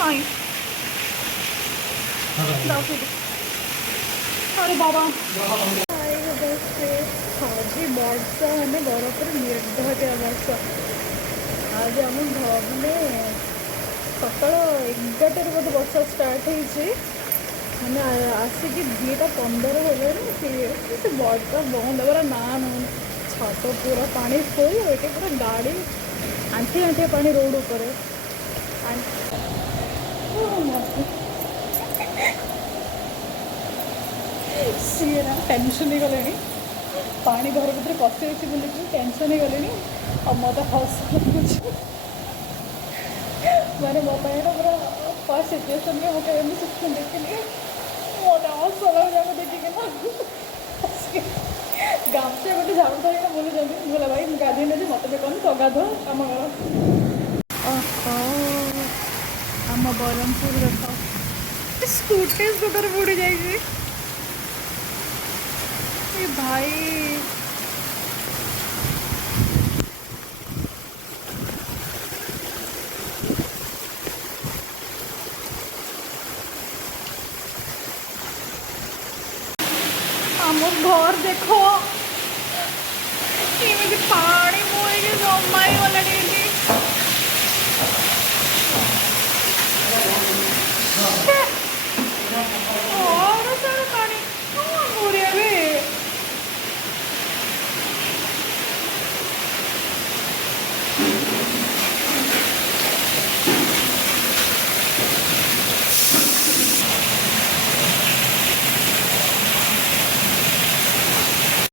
Fine. That's it. अरे बाबा आज ବର୍ଷା ମାନେ ବରଫରେ ନିର୍ଦୟ ବର୍ଷା आज आम ମାନେ ସକାଳ 11ଟାରେ ବୋଧେ ବର୍ଷା ଷ୍ଟାର୍ଟ ହେଇଛି ମାନେ ଆସିକି 2:15 ହେଲାଣି ସେ ବର୍ଷା ବନ୍ଦ ହେବାର ନାଁ ନୁହଁ ଛାତ ପୁରା ପାଣି ଫୁଲ୍ ଏଠି ପୁରା ଗାଡ଼ି ଆଣ୍ଠିଏ ଆଣ୍ଠିଏ ପାଣି ରୋଡ଼ ଉପରେ ସିଏ ନା ଟେନସନ୍ ହେଇଗଲେଣି ପାଣି ଘର ଭିତରେ ପଶି ଅଛି ବୁଲିକି ଟେନସନ୍ ହେଇଗଲେଣି ଆଉ ମୋତେ ହସ ଲାଗୁଛି ମାନେ ମୋ ପାଇଁ ନା ପୁରା ଫାର୍ଷ୍ଟ ସିଚୁଏସନ୍ରେ ମୁଁ କେବେ ଏମିତି ଦେଖିନି ମୋତେ ହସ ଲାଗୁଛି ଯାକୁ ଦେଖିକିନା ଗାମୁଛା ଗୋଟେ ଝାଡ଼ୁ ଧରିକିନା ବୁଲୁଛନ୍ତି ମୁଁ କହିଲା ଭାଇ ମୁଁ ଗାଧୋଇ ନେବି ମୋତେ ବି କହନି ତ ଗାଧୋ କାମ କର ଓହୋ ଆମ ବ୍ରହ୍ମପୁର ଦେଖ ସ୍କୁଟି ସ୍କୁଟର ବୁଡ଼ି ଯାଇଛି ए भाई आम घर देख